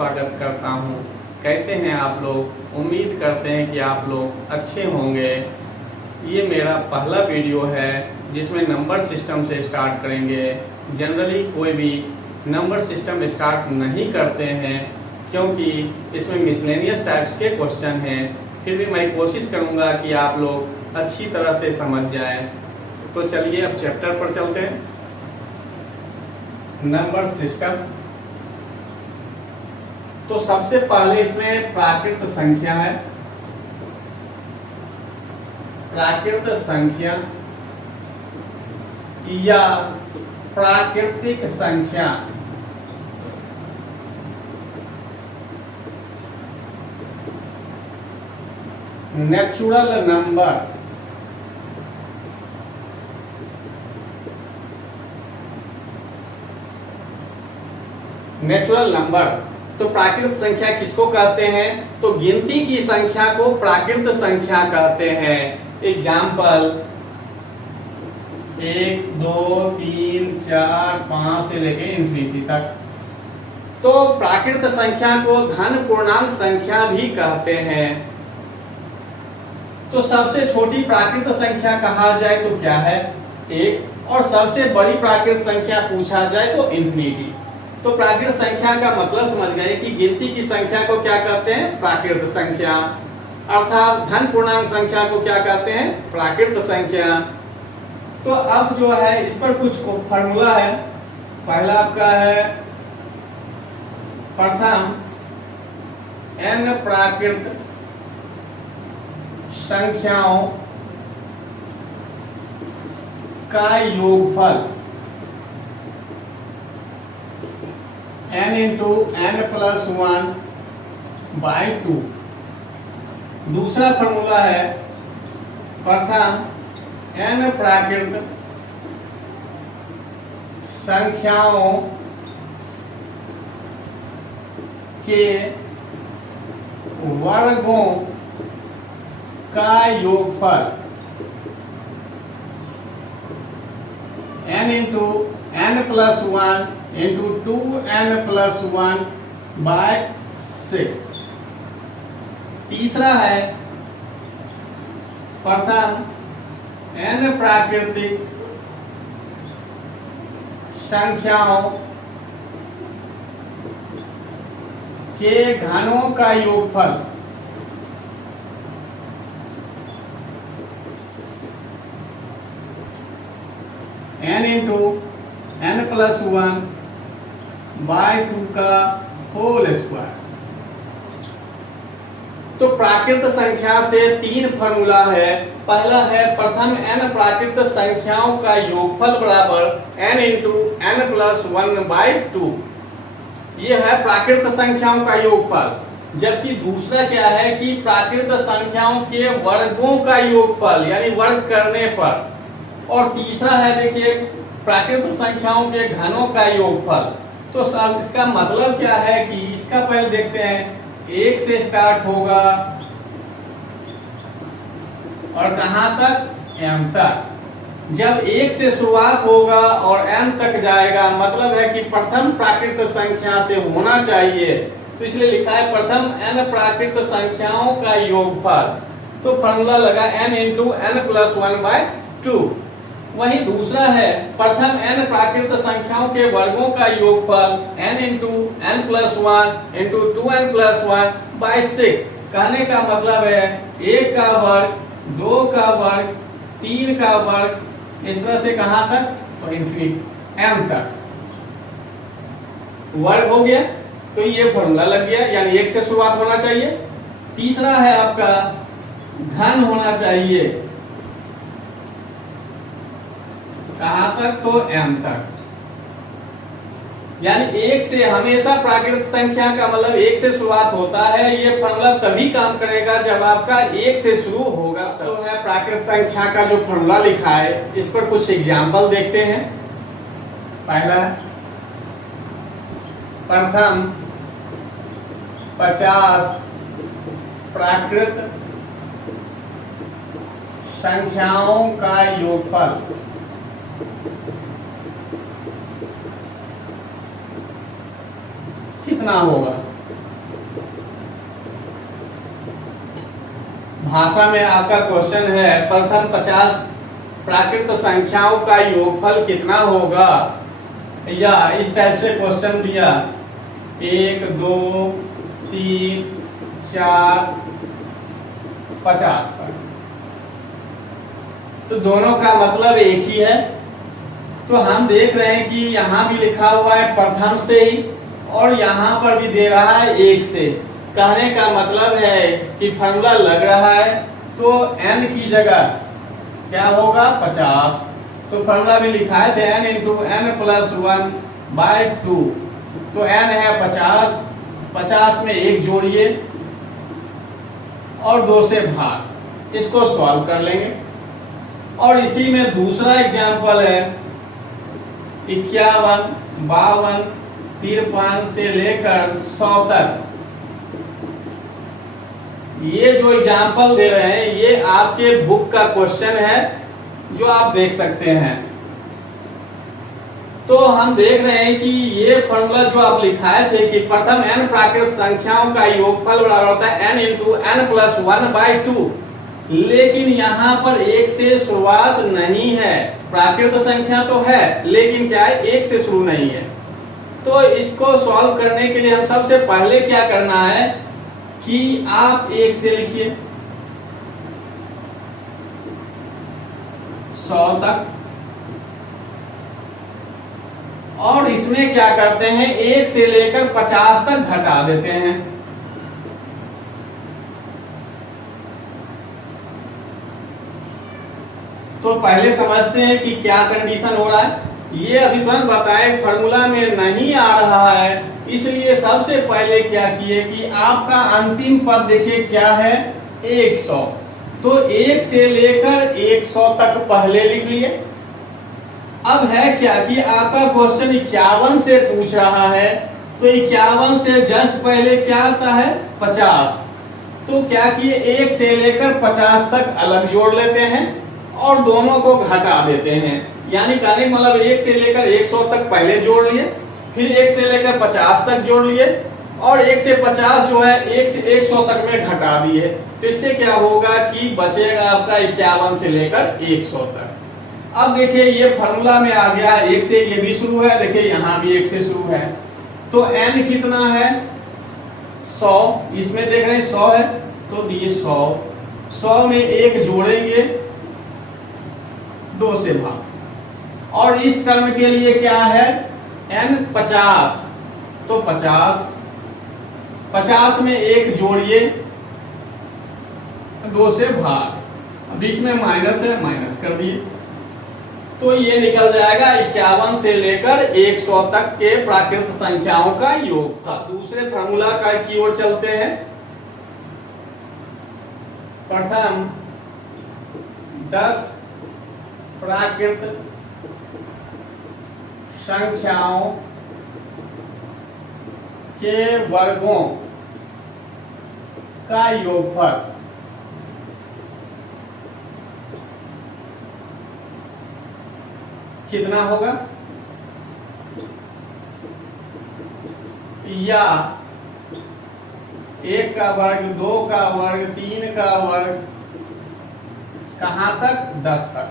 स्वागत करता हूं। कैसे हैं आप लोग? उम्मीद करते हैं कि आप लोग अच्छे होंगे। ये मेरा पहला वीडियो है जिसमें नंबर सिस्टम से स्टार्ट करेंगे। जनरली कोई भी नंबर सिस्टम स्टार्ट नहीं करते हैं क्योंकि इसमें मिसलेनियस टाइप्स के क्वेश्चन हैं। फिर भी मैं कोशिश करूंगा कि आप लोग अच्छी तरह से समझ जाएं। तो चलिए अब चैप्टर पर चलते हैं। Number system. तो सबसे पहले इसमें प्राकृत संख्या है। प्राकृत संख्या या प्राकृतिक संख्या नेचुरल नंबर। नेचुरल नंबर तो प्राकृत संख्या किसको कहते हैं? तो गिनती की संख्या को प्राकृत संख्या कहते हैं। एग्जाम्पल 1 2 3 4 5 से लेके इंफिनिटी तक। तो प्राकृत संख्या को धन पूर्णांक संख्या भी कहते हैं। तो सबसे छोटी प्राकृत संख्या कहा जाए तो क्या है? 1। और सबसे बड़ी प्राकृत संख्या पूछा जाए तो इंफिनिटी। तो प्राकृत संख्या का मतलब समझ गए कि गिनती की संख्या को क्या कहते हैं? प्राकृत संख्या। अर्थात धन पूर्णांक संख्या को क्या कहते हैं? प्राकृत संख्या। तो अब जो है इस पर कुछ फॉर्मूला है। पहला आपका है प्रथम n प्राकृत संख्याओं का योगफल n इंटू n प्लस 1/2। दूसरा फॉर्मूला है प्रथम n प्राकृत संख्याओं के वर्गों का योगफल n into n plus 1 into 2n plus 1/6। तीसरा है प्रथम n प्राकृतिक संख्याओं के घनों का योगफल n इंटू n प्लस 1/2 का होल स्क्वायर। तो प्राकृत संख्या से 3 फॉर्मूला है। पहला है प्रथम n प्राकृत संख्याओं का योगफल बराबर n इंटू n प्लस 1/2। यह है प्राकृत संख्याओं का योगफल। जबकि दूसरा क्या है कि प्राकृत संख्याओं के वर्गों का योगफल यानी वर्ग करने पर। और तीसरा है देखिए प्राकृत संख्याओं के घनों का योगफल। तो सब इसका मतलब क्या है कि इसका पहले देखते हैं। 1 से स्टार्ट होगा और कहां तक? m तक। जब 1 से शुरुआत होगा और m तक जाएगा मतलब है कि प्रथम प्राकृत संख्या से होना चाहिए। तो इसलिए लिखा है प्रथम n प्राकृत संख्याओं का योगफल। तो फॉर्मूला लगा n इंटू n प्लस 1/2। वहीं दूसरा है प्रथम n प्राकृत संख्याओं के वर्गों का योगफल n into n plus 1 into 2n plus 1/6। कहने का मतलब है 1 का वर्ग, 2 का वर्ग, 3 का वर्ग, इस तरह से कहां तक? तो इंफिनिटी m तक वर्ग हो गया। तो ये फॉर्मूला लग गया यानी 1 से शुरुआत होना चाहिए। तीसरा है आपका घन होना चाहिए। कहां तक? तो m तक। यानी 1 से हमेशा प्राकृत संख्या का मतलब 1 से शुरुआत होता है। ये फॉर्मूला तभी काम करेगा जब आपका 1 से शुरू होगा। तो है प्राकृत संख्या का जो फॉर्मूला लिखा है इस पर कुछ एग्जाम्पल देखते हैं। पहला प्रथम 50 प्राकृत संख्याओं का योगफल कितना होगा? भाषा में आपका क्वेश्चन है प्रथम 50 प्राकृत संख्याओं का योगफल कितना होगा, या इस टाइप से क्वेश्चन दिया 1 2 3 4 50 पर, तो दोनों का मतलब एक ही है। तो हम देख रहे हैं कि यहाँ भी लिखा हुआ है प्रथम से ही और यहाँ पर भी दे रहा है 1 से। कहने का मतलब है कि फॉर्मूला लग रहा है तो n की जगह क्या होगा 50। तो फॉर्मूला में लिखा है n इंटू n प्लस 1/2। तो n है 50, 50 में 1 जोड़िए और 2 से भाग, इसको सॉल्व कर लेंगे। और इसी में दूसरा एग्जाम्पल है 51, 52, 53 से लेकर 100 तक। ये जो एग्जाम्पल दे रहे हैं ये आपके बुक का क्वेश्चन है जो आप देख सकते हैं। तो हम देख रहे हैं कि ये फॉर्मूला जो आप लिखाए थे कि प्रथम n प्राकृत संख्याओं का योगफल बराबर होता है n इंटू n प्लस 1/2, लेकिन यहाँ पर 1 से शुरुआत नहीं है। प्राकृत संख्या तो है लेकिन क्या है 1 से शुरू नहीं है। तो इसको सॉल्व करने के लिए हम सबसे पहले क्या करना है कि आप 1 से लिखिए 100 तक, और इसमें क्या करते हैं 1 से लेकर 50 तक घटा देते हैं। तो पहले समझते हैं कि क्या कंडीशन हो रहा है। ये अभी तुरंत बताएं फॉर्मूला में नहीं आ रहा है, इसलिए सबसे पहले क्या किए कि आपका अंतिम पद देखिए क्या है 100। तो 1 से लेकर 100 तक पहले लिख लिए। अब है क्या कि आपका क्वेश्चन 51 से पूछ रहा है, तो 51 से जस्ट पहले क्या आता है 50। तो क्या किए 1 से लेकर 50 तक अलग जोड़ लेते हैं और दोनों को घटा देते हैं। यानी कहने का मतलब 1 से लेकर 100 तक पहले जोड़ लिए, फिर 1 से लेकर 50 तक जोड़ लिए, और 1 से 50 जो है 1 से 100 तक में घटा दिए। तो इससे क्या होगा कि बचेगा आपका 51 से लेकर 100 तक। अब देखिए ये फॉर्मूला में आ गया 1 से, ये भी शुरू है, देखिए यहाँ भी 1 से शुरू है। तो n कितना है 100, इसमें देख रहे हैं 100 है तो दिए 100 में 1 जोड़ेंगे 2 से भाग, और इस टर्म के लिए क्या है n 50। तो 50 में 1 जोड़िए 2 से भाग, बीच में माइनस है माइनस कर दिए। तो ये निकल जाएगा 51 से लेकर 100 तक के प्राकृत संख्याओं का योग का। दूसरे फार्मूला का की ओर चलते हैं। प्रथम 10 प्राकृत संख्याओं के वर्गों का योगफल कितना होगा, या 1 का वर्ग, 2 का वर्ग, 3 का वर्ग, कहां तक 10 तक।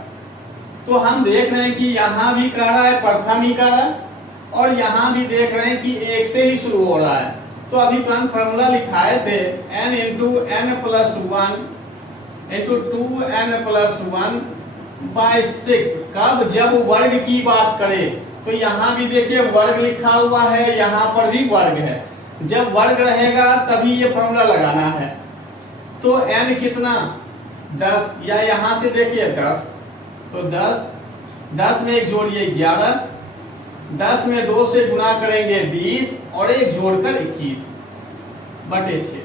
तो हम देख रहे हैं कि यहां भी कह रहा है प्रथम ही कह रहा है, और यहां भी देख रहे हैं कि 1 से ही शुरू हो रहा है। तो अभी तुरंत फॉर्मूला लिखाए थे n into n plus 1 into 2n plus 1/6। कब, जब वर्ग की बात करें। तो यहाँ भी देखिए वर्ग लिखा हुआ है, यहाँ पर भी वर्ग है। जब वर्ग रहेगा तभी ये फॉर्मूला लगाना है। तो n कितना 10, या यहाँ से देखिए 10, तो 10 में 1 जोड़िए 11, 10 में 2 से गुना करेंगे 20, और 1 जोड़कर 21/6।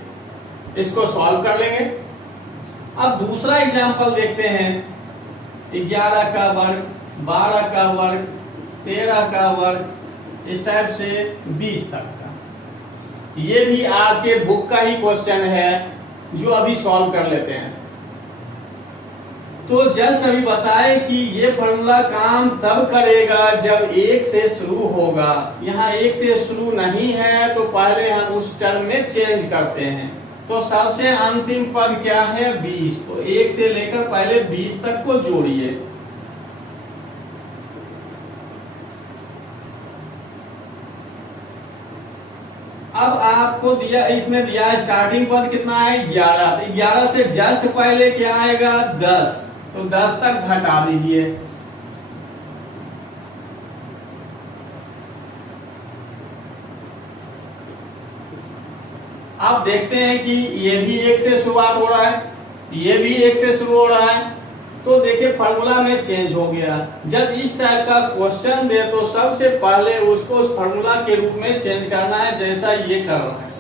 इसको सॉल्व कर लेंगे। अब दूसरा एग्जाम्पल देखते हैं। 11 का वर्ग, 12 का वर्ग, 13 का वर्ग, इस टाइप से 20 तक का। ये भी आपके बुक का ही क्वेश्चन है जो अभी सॉल्व कर लेते हैं। तो जस्ट अभी बताए कि ये फॉर्मूला काम तब करेगा जब 1 से शुरू होगा। यहाँ 1 से शुरू नहीं है तो पहले हम उस टर्म में चेंज करते हैं। तो सबसे अंतिम पद क्या है 20। तो 1 से लेकर पहले 20 तक को जोड़िए। अब आपको दिया, इसमें दिया स्टार्टिंग पद कितना है 11। तो 11 से जस्ट पहले क्या आएगा 10। तो 10 तक घटा दीजिए। आप देखते हैं कि ये भी 1 से शुरुआत हो रहा है, ये भी 1 से शुरू हो रहा है। तो देखिए फार्मूला में चेंज हो गया। जब इस टाइप का क्वेश्चन दे तो सबसे पहले उसको उस फार्मूला के रूप में चेंज करना है, जैसा ये कर रहा है।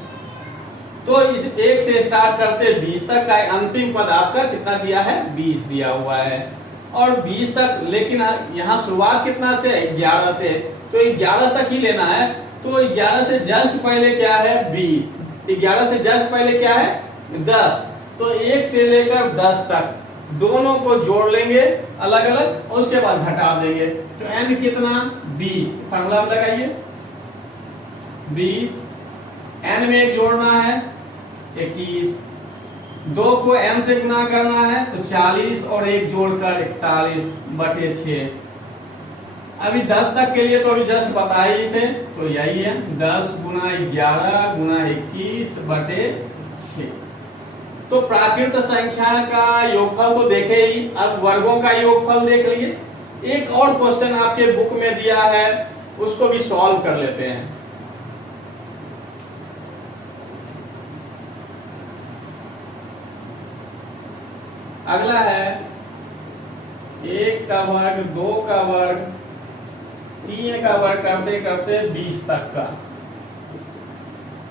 तो इस 1 से स्टार्ट करते 20 तक का अंतिम पद आपका कितना दिया है 20 दिया हुआ है। और 20 तक, लेकिन यहाँ शुरुआत कितना से 11 से, तो 11 तक ही लेना है। तो 11 से जस्ट पहले क्या है 20, 11 से जस्ट पहले क्या है 10। तो 1 से लेकर 10 तक दोनों को जोड़ लेंगे अलग अलग और उसके बाद घटा देंगे। तो n कितना 20, फार्मूला लगाइए 20, n में एक जोड़ना है 21, 2 को n से गुना करना है तो 40 और 1 जोड़कर 41/6। अभी 10 तक के लिए तो अभी जस्ट बता ही थे, तो यही है 10 गुना 11 गुना 21/6। तो प्राकृत संख्या का योगफल तो देखे ही, अब वर्गों का योगफल देख लिए। एक और क्वेश्चन आपके बुक में दिया है, उसको भी सॉल्व कर लेते हैं। अगला है 1 का वर्ग, 2 का वर्ग, 3 का वर्ग करते करते 20 तक का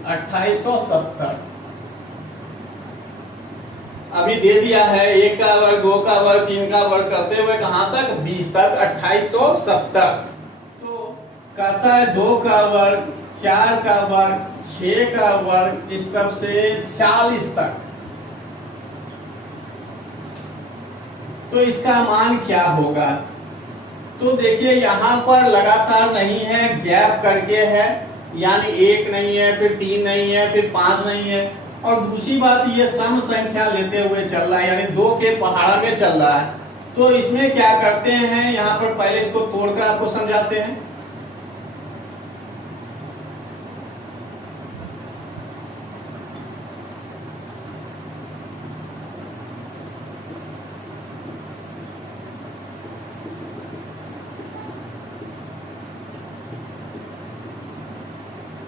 2870। अभी दे दिया है 1 का वर्ग, 2 का वर्ग, 3 का वर्ग करते हुए कहां तक 20 तक 2870। तो कहता है 2 का वर्ग, 4 का वर्ग, 6 का वर्ग, इस तरफ से 40 तक। तो इसका मान क्या होगा? तो देखिए यहाँ पर लगातार नहीं है, गैप करके है, यानी 1 नहीं है, फिर 3 नहीं है, फिर 5 नहीं है। और दूसरी बात ये सम संख्या लेते हुए चल रहा है, यानी 2 के पहाड़ा में चल रहा है। तो इसमें क्या करते हैं, यहाँ पर पहले इसको तोड़कर आपको समझाते हैं।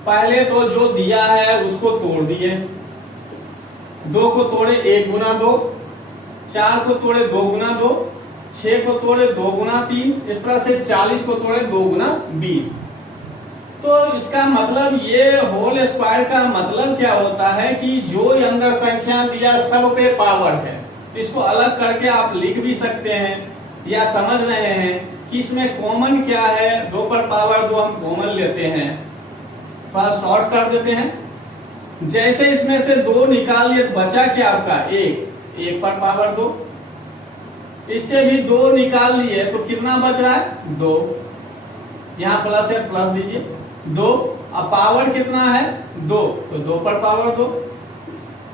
पहले तो जो दिया है उसको तोड़ दिए, 2 को तोड़े 1 गुना 2, 4 को तोड़े 2 गुना 2, 6 को तोड़े 2 गुना 3, इस तरह से 40 को तोड़े 2 गुना 20। तो इसका मतलब ये होल स्क्वायर का मतलब क्या होता है कि जो अंदर संख्या दिया सब पे पावर है। इसको अलग करके आप लिख भी सकते हैं या समझ रहे हैं कि इसमें कॉमन क्या है, 2 पर पावर 2 हम कॉमन लेते हैं, थोड़ा शॉर्ट कर देते हैं। जैसे इसमें से 2 निकाल लिए बचा क्या आपका 1 पर पावर 2, इससे भी 2 निकाल लिए तो कितना बच रहा है 2, यहाँ प्लस है प्लस दीजिए 2, अब पावर कितना है 2, तो 2 पर पावर 2।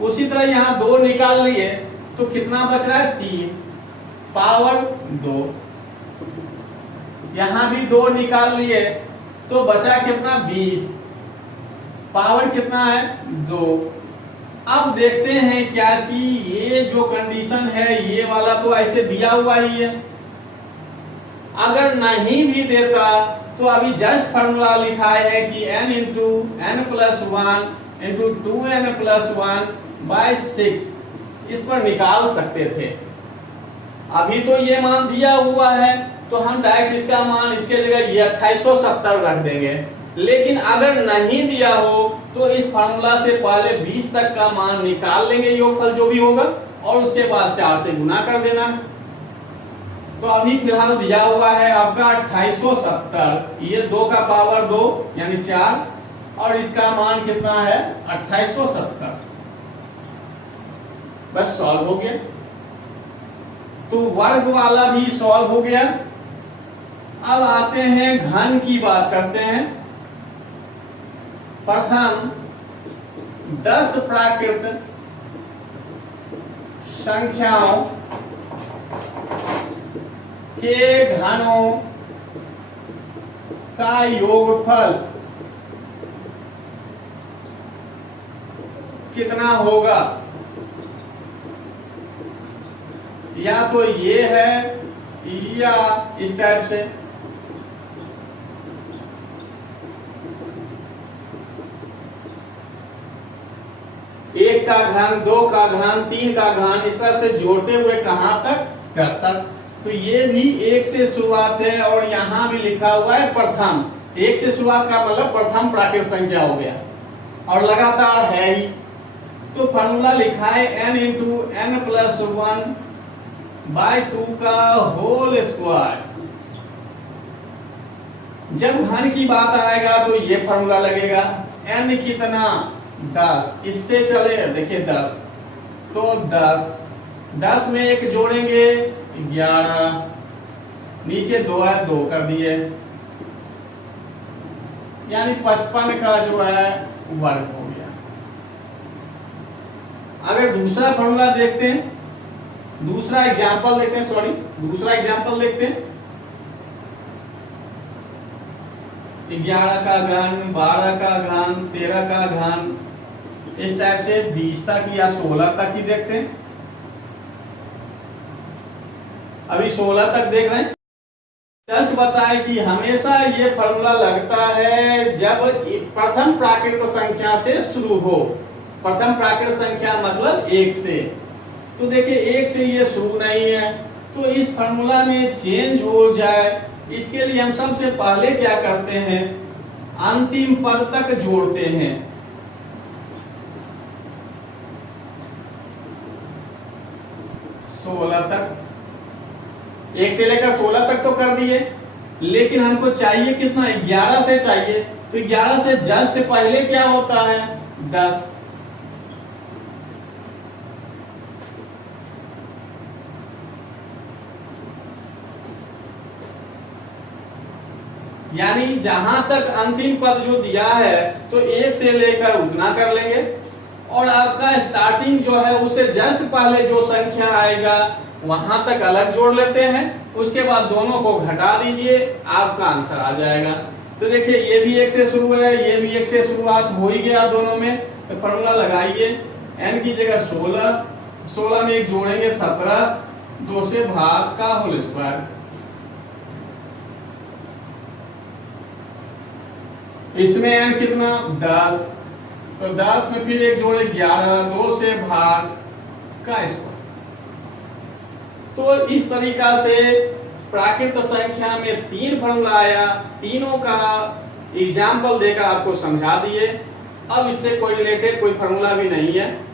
उसी तरह यहाँ 2 निकाल लिए तो कितना बच रहा है 3 पावर 2, यहाँ भी 2 निकाल लिए तो बचा कितना 20, पावर कितना है 2। अब देखते हैं क्या कि ये जो कंडीशन है ये वाला तो ऐसे दिया हुआ ही है। अगर नहीं भी देता तो अभी जस्ट फॉर्मूला लिखा है कि n into n plus 1 into 2n plus 1/6, इस पर निकाल सकते थे। अभी तो ये मान दिया हुआ है तो हम डायरेक्ट इसका मान इसके जगह ये 2870 रख देंगे। लेकिन अगर नहीं दिया हो तो इस फार्मूला से पहले 20 तक का मान निकाल लेंगे, योगफल जो भी होगा, और उसके बाद 4 से गुना कर देना। तो अभी फिलहाल दिया हुआ है आपका 2870, ये 2 का पावर 2 यानी 4, और इसका मान कितना है 2870। बस सॉल्व हो गया। तो वर्ग वाला भी सॉल्व हो गया। अब आते हैं घन की बात करते हैं। प्रथम 10 प्राकृत संख्याओं के घनों का योगफल कितना होगा। या तो ये है या इस टाइप से। एक का घन, दो का घन, तीन का घन, इस तरह से जोड़ते हुए कहां तक, 10 तक। तो ये भी एक से शुरुआत है और यहां भी लिखा हुआ है प्रथम। एक से शुरुआत का मतलब प्रथम प्राकृत संख्या हो गया और लगातार है ही। तो फॉर्मूला लिखा है n इंटू n प्लस 1/2 का होल स्क्वायर। जब घन की बात आएगा तो ये फॉर्मूला लगेगा। n कितना, 10, इससे चले देखिए 10, तो 10 में एक जोड़ेंगे 11, नीचे 2 है 2 कर दिए, यानी 55 का जो है वर्ग हो गया। अगर दूसरा फॉर्मूला देखते हैं, दूसरा एग्जांपल देखते हैं, दूसरा एग्जांपल देखते हैं। 11 का घन, 12 का घन, 13 का घन, इस टाइप से 20 तक या 16 तक ही देखते हैं। अभी 16 तक देख रहे हैं। जस्ट बताएं कि हमेशा ये फॉर्मूला लगता है जब प्रथम प्राकृत संख्या से शुरू हो। प्रथम प्राकृत संख्या मतलब 1 से। तो देखिए 1 से ये शुरू नहीं है, तो इस फॉर्मूला में चेंज हो जाए, इसके लिए हम सबसे पहले क्या करते हैं, अंतिम पद तक जोड़ते हैं। सोलह तक, 1 से लेकर 16 तक तो कर दिए, लेकिन हमको चाहिए कितना, 11 से चाहिए। तो 11 से जस्ट पहले क्या होता है, 10। यानी जहां तक अंतिम पद जो दिया है तो 1 से लेकर उतना कर लेंगे, और आपका स्टार्टिंग जो है उससे जस्ट पहले जो संख्या आएगा वहां तक अलग जोड़ लेते हैं, उसके बाद दोनों को घटा दीजिए, आपका आंसर आ जाएगा। तो देखिए ये भी 1 से शुरू है, ये भी 1 से शुरुआत हो ही गया दोनों में। तो फॉर्मूला लगाइए, n की जगह 16, 16 में एक जोड़ेंगे 17, 2 से भाग का होल स्क्वायर। इसमें n कितना, 10, तो 10 में फिर एक जोड़े 11, 2 से भाग का स्क्वायर। तो इस तरीका से प्राकृत संख्या में 3 फॉर्मूला आया, तीनों का एग्जाम्पल देकर आपको समझा दिए। अब इससे कोई रिलेटेड कोई फॉर्मूला भी नहीं है।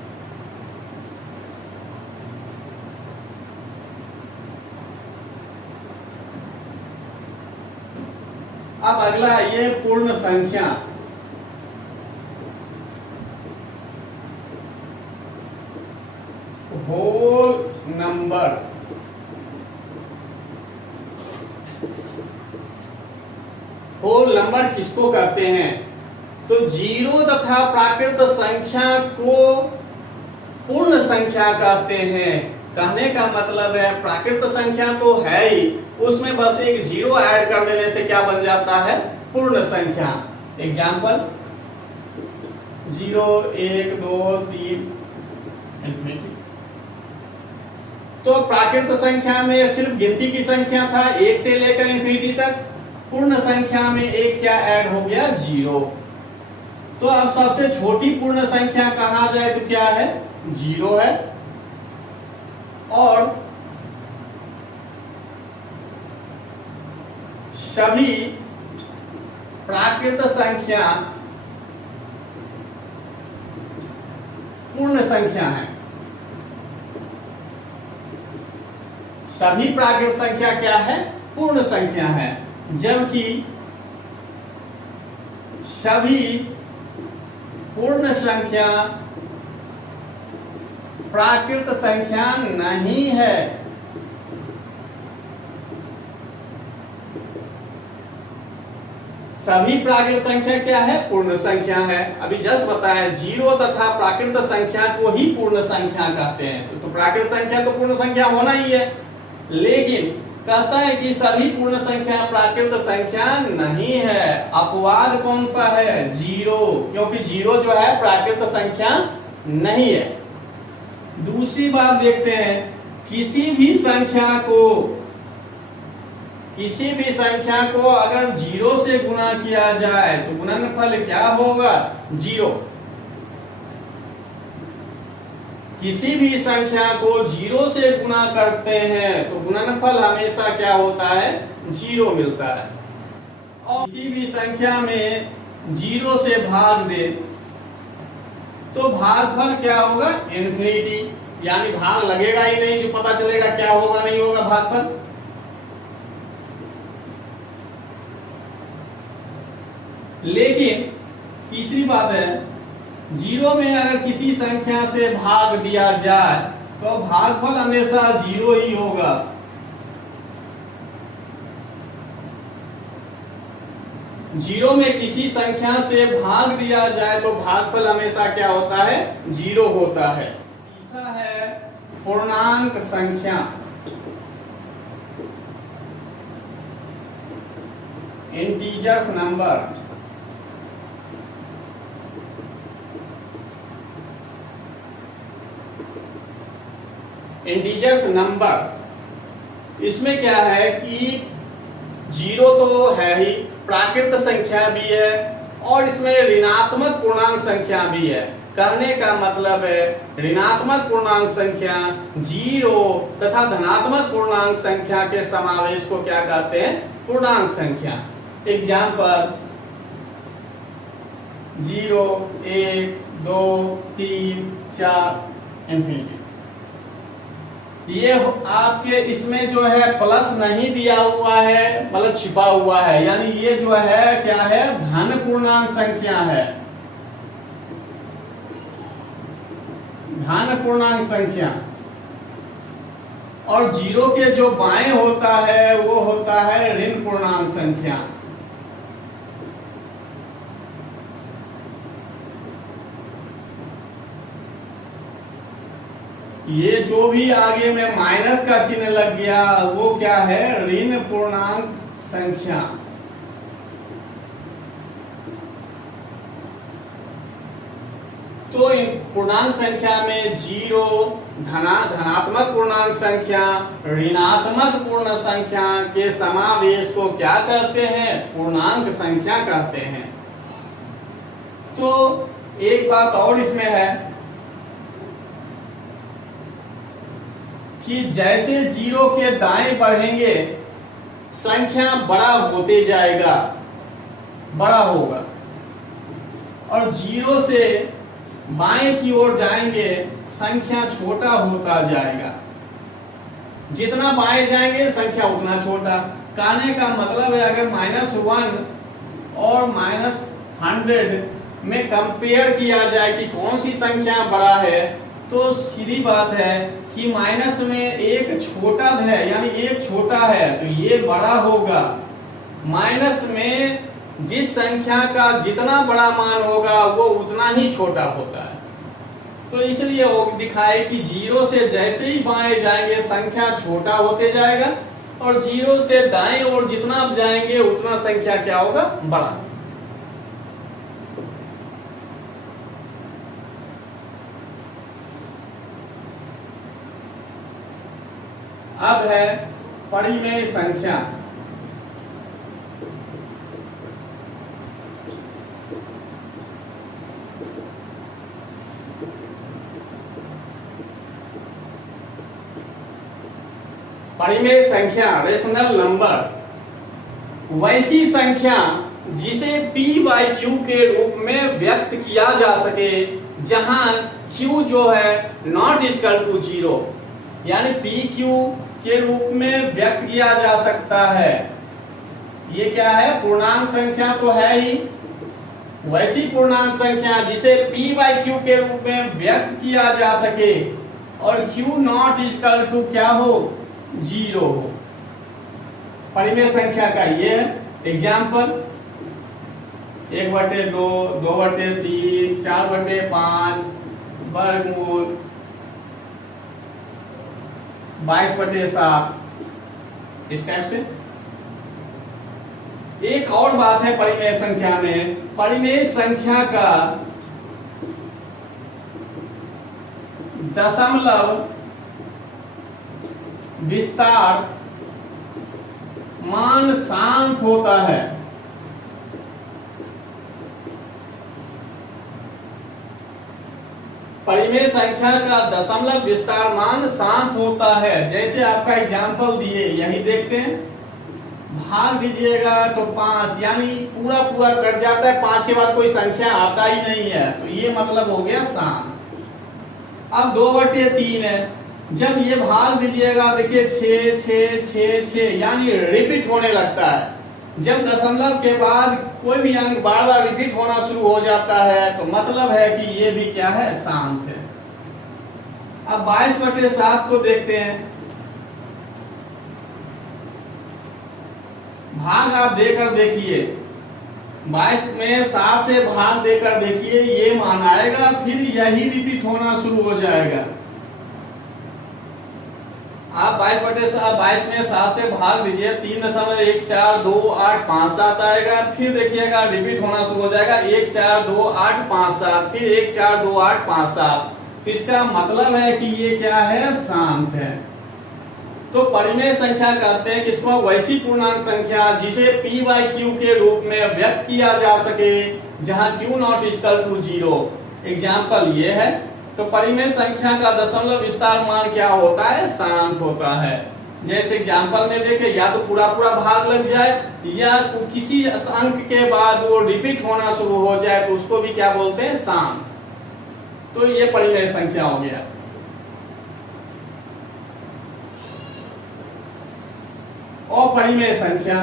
अब अगला ये पूर्ण संख्या। होल नंबर, होल नंबर किसको कहते हैं, तो जीरो तथा प्राकृत संख्या को पूर्ण संख्या कहते हैं। कहने का मतलब है प्राकृत संख्या तो है ही, उसमें बस एक जीरो ऐड कर देने से क्या बन जाता है, पूर्ण संख्या। एग्जाम्पल 0, 1, 2, 3। तो प्राकृत संख्या में सिर्फ गिनती की संख्या था 1 से लेकर इंफिनिटी तक, पूर्ण संख्या में एक क्या ऐड हो गया, 0। तो अब सबसे छोटी पूर्ण संख्या कहा जाए तो क्या है, 0 है। और सभी प्राकृत संख्या पूर्ण संख्या है। सभी प्राकृत संख्या क्या है, पूर्ण संख्या है, जबकि सभी पूर्ण संख्या प्राकृत संख्या नहीं है। सभी प्राकृत संख्या क्या है? पूर्ण संख्या है। अभी जस्ट बताया जीरो तथा प्राकृत संख्या को ही पूर्ण संख्या कहते हैं। तो प्राकृत संख्या तो पूर्ण संख्या होना ही है, लेकिन कहता है कि सभी पूर्ण संख्या प्राकृत संख्या नहीं है। अपवाद कौन सा है? जीरो, क्योंकि जीरो जो है प्राकृत संख्या नहीं है। दूसरी बात देखते हैं, किसी भी संख्या को अगर जीरो से गुणा किया जाए तो गुणनफल क्या होगा? जीरो। किसी भी संख्या को जीरो से गुणा करते हैं तो गुणनफल हमेशा क्या होता है? जीरो मिलता है। और किसी भी संख्या में जीरो से भाग दे तो भागफल क्या होगा? इन्फिनिटी, यानी भाग लगेगा ही नहीं, जो पता चलेगा क्या होगा नहीं होगा भागफल। लेकिन तीसरी बात है, जीरो में अगर किसी संख्या से भाग दिया जाए तो भागफल हमेशा जीरो ही होगा। जीरो में किसी संख्या से भाग दिया जाए तो भागफल हमेशा क्या होता है? जीरो होता है। तीसरा है पूर्णांक संख्या, इंटीजर्स नंबर। इंटीजर्स नंबर, इसमें क्या है कि जीरो तो है ही, प्राकृत संख्या भी है और इसमें ऋणात्मक पूर्णांक संख्या भी है। कहने का मतलब है ऋणात्मक पूर्णांक संख्या जीरो तथा धनात्मक पूर्णांक संख्या के समावेश को क्या कहते हैं? पूर्णांक संख्या। Example 0, 1, 2, 3, 4 infinity. ये आपके इसमें जो है प्लस नहीं दिया हुआ है, मतलब छिपा हुआ है, यानी ये जो है क्या है? धन पूर्णांक संख्या है, धन पूर्णांक संख्या। और जीरो के जो बाएं होता है वो होता है ऋण पूर्णांक संख्या। ये जो भी आगे में माइनस का चिन्ह लग गया वो क्या है? ऋण पूर्णांक संख्या। तो पूर्णांक संख्या में जीरो, धनात्मक पूर्णांक संख्या, ऋणात्मक पूर्ण संख्या के समावेश को क्या कहते हैं? पूर्णांक संख्या कहते हैं। तो एक बात और इसमें है कि जैसे जीरो के दाएं बढ़ेंगे संख्या बड़ा होते जाएगा, बड़ा होगा, और जीरो से बाएं की ओर जाएंगे संख्या छोटा होता जाएगा। जितना बाएं जाएंगे संख्या उतना छोटा। कहने का मतलब है अगर -1 और -100 में कंपेयर किया जाए कि कौन सी संख्या बड़ा है, तो सीधी बात है कि माइनस में एक छोटा है, यानी एक छोटा है तो ये बड़ा होगा। माइनस में जिस संख्या का जितना बड़ा मान होगा वो उतना ही छोटा होता है। तो इसलिए वो दिखाए कि जीरो से जैसे ही बाएं जाएंगे संख्या छोटा होते जाएगा, और जीरो से दाएं ओर जितना आप जाएंगे उतना संख्या क्या होगा? बड़ा। अब है परिमेय संख्या। परिमेय संख्या, रेशनल नंबर, वैसी संख्या जिसे p बाई क्यू के रूप में व्यक्त किया जा सके जहां q जो है नॉट इक्वल टू 0, यानी पी क्यू के रूप में व्यक्त किया जा सकता है। ये क्या है? पूर्णांक संख्या तो है ही, वैसी पूर्णांक संख्या जिसे p बाई क्यू के रूप में व्यक्त किया जा सके और q नॉट इक्वल टू क्या हो? 0 हो। परिमेय संख्या का ये है एग्जाम्पल 1/2, 2/3, 4/5 वर्गमूल 22/7 इस टाइप से। एक और बात है परिमेय संख्या में, परिमेय संख्या का दशमलव विस्तार मान शांत होता है। परिमेय संख्या का दशमलव विस्तार मान शांत होता है। जैसे आपका एग्जाम्पल दिए, यही देखते हैं, भाग दीजिएगा तो 5, यानी पूरा पूरा कट जाता है, 5 के बाद कोई संख्या आता ही नहीं है, तो ये मतलब हो गया शांत। अब 2/3 है, जब ये भाग दीजिएगा देखिए 6 6 6 6, यानी रिपीट होने लगता है। जब दशमलव के बाद कोई भी अंक बार बार रिपीट होना शुरू हो जाता है तो मतलब है कि ये भी क्या है, शांत है। अब 22/7 को देखते हैं, भाग आप देकर देखिए, 22 में 7 से भाग देकर देखिए, ये मान आएगा, फिर यही रिपीट होना शुरू हो जाएगा। आप 22 में 7 से भाग दीजिए, 3.14287 आएगा, फिर देखिएगा रिपीट होना शुरू हो जाएगा, 14287, फिर 14287। इसका मतलब है कि ये क्या है, शांत है। तो परिमेय संख्या कहते हैं किसको, वैसी पूर्णांक संख्या जिसे p/q के रूप में व्यक्त किया जा सके जहां q not equal to 0। Example ये है, तो परिमेय संख्या का दशमलव विस्तार मान क्या होता है, शांत होता है। जैसे एग्जाम्पल में देखे, या तो पूरा पूरा भाग लग जाए या किसी अंक के बाद वो रिपीट होना शुरू हो जाए, तो उसको भी क्या बोलते हैं, शांत। तो ये परिमेय संख्या हो गया। अपरिमेय संख्या,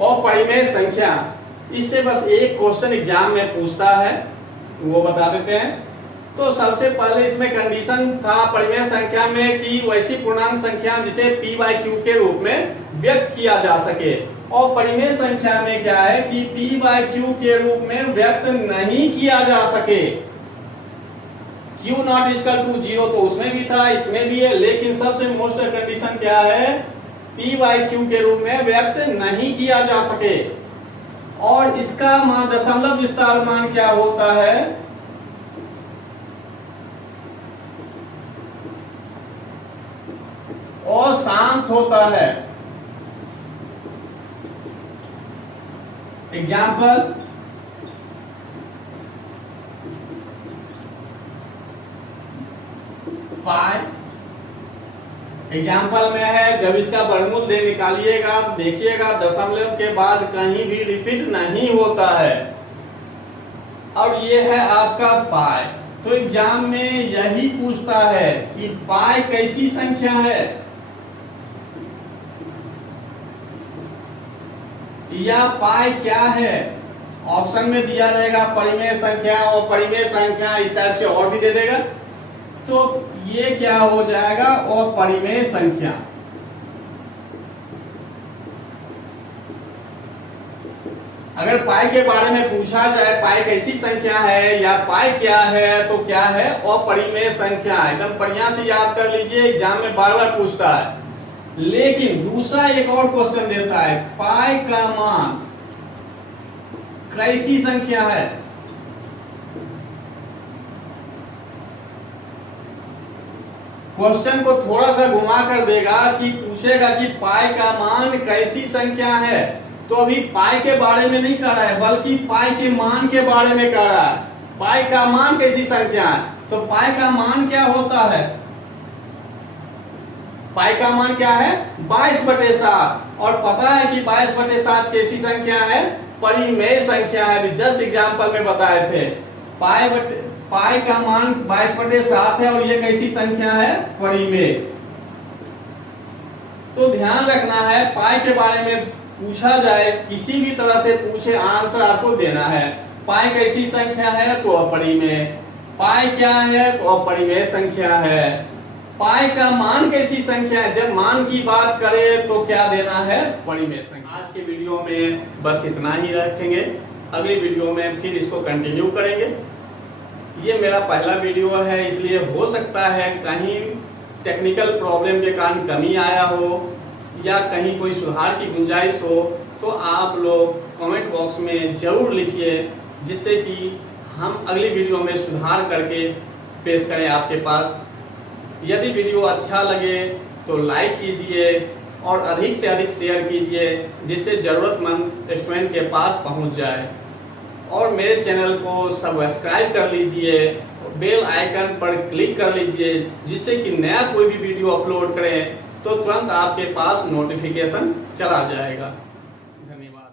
अपरिमेय संख्या, इससे बस एक क्वेश्चन एग्जाम में पूछता है, वो बता देते हैं। तो सबसे पहले इसमें कंडीशन था परिमेय संख्या में कि वैसी पूर्णांक संख्या जिसे p/q के रूप में व्यक्त किया जा सके, और परिमेय संख्या में क्या है कि p/q के रूप में व्यक्त नहीं किया जा सके। q नॉट इक्वल टू 0 तो उसमें भी था, इसमें भी है, लेकिन सबसे मोस्ट कंडीशन क्या है, p/q के रूप में व्यक्त नहीं किया जा सके। और इसका मान दशमलव विस्तार मान क्या होता है, और शांत होता है। एग्जाम्पल, पाई एग्जाम्पल में है, जब इसका वर्गमूल दे निकालिएगा, देखिएगा दशमलव के बाद कहीं भी रिपीट नहीं होता है। और ये है आपका पाई। तो एग्जाम में यही पूछता है कि पाई कैसी संख्या है, या पाई क्या है। ऑप्शन में दिया रहेगा परिमेय संख्या और परिमेय संख्या, इस टाइप से और भी दे देगा, तो ये क्या हो जाएगा, और परिमेय संख्या। अगर पाई के बारे में पूछा जाए, पाई कैसी संख्या है या पाई क्या है, तो क्या है, अपरिमेय संख्या। एकदम बढ़िया से याद कर लीजिए, एग्जाम में बार बार पूछता है। लेकिन दूसरा एक और क्वेश्चन देता है, पाई का मान कैसी संख्या है। क्वेश्चन को थोड़ा सा घुमा कर देगा कि पूछेगा कि पाई का मान कैसी संख्या है, तो अभी पाई के बारे में नहीं कह रहा है, बल्कि पाई के मान के बारे में कह रहा है। पाई का मान कैसी संख्या है, तो पाई का मान क्या होता है, पाई का मान क्या है, 22/7। और पता है कि 22/7 कैसी संख्या है, परिमेय संख्या है। जस्ट एग्जाम्पल में बताए थे, पाई का मान 22/7 है, और ये कैसी संख्या है, परिमेय। तो ध्यान रखना है, पाई के बारे में पूछा जाए, किसी भी तरह से पूछे, आंसर आपको देना है। पाई कैसी संख्या है तो अपरिमेय, पाई क्या है तो अपरिमेय संख्या है। पाई का मान कैसी संख्या है, जब मान की बात करें तो क्या देना है, परिमेय संख्या। आज के वीडियो में बस इतना ही रखेंगे, अगली वीडियो में फिर इसको कंटिन्यू करेंगे। ये मेरा पहला वीडियो है, इसलिए हो सकता है कहीं टेक्निकल प्रॉब्लम के कारण कमी आया हो या कहीं कोई सुधार की गुंजाइश हो, तो आप लोग कमेंट बॉक्स में जरूर लिखिए, जिससे कि हम अगली वीडियो में सुधार करके पेश करें आपके पास। यदि वीडियो अच्छा लगे तो लाइक कीजिए और अधिक से अधिक शेयर कीजिए, जिससे ज़रूरतमंद स्टूडेंट के पास पहुंच जाए। और मेरे चैनल को सब्सक्राइब कर लीजिए, बेल आइकन पर क्लिक कर लीजिए, जिससे कि नया कोई भी वीडियो अपलोड करें तो तुरंत आपके पास नोटिफिकेशन चला जाएगा। धन्यवाद।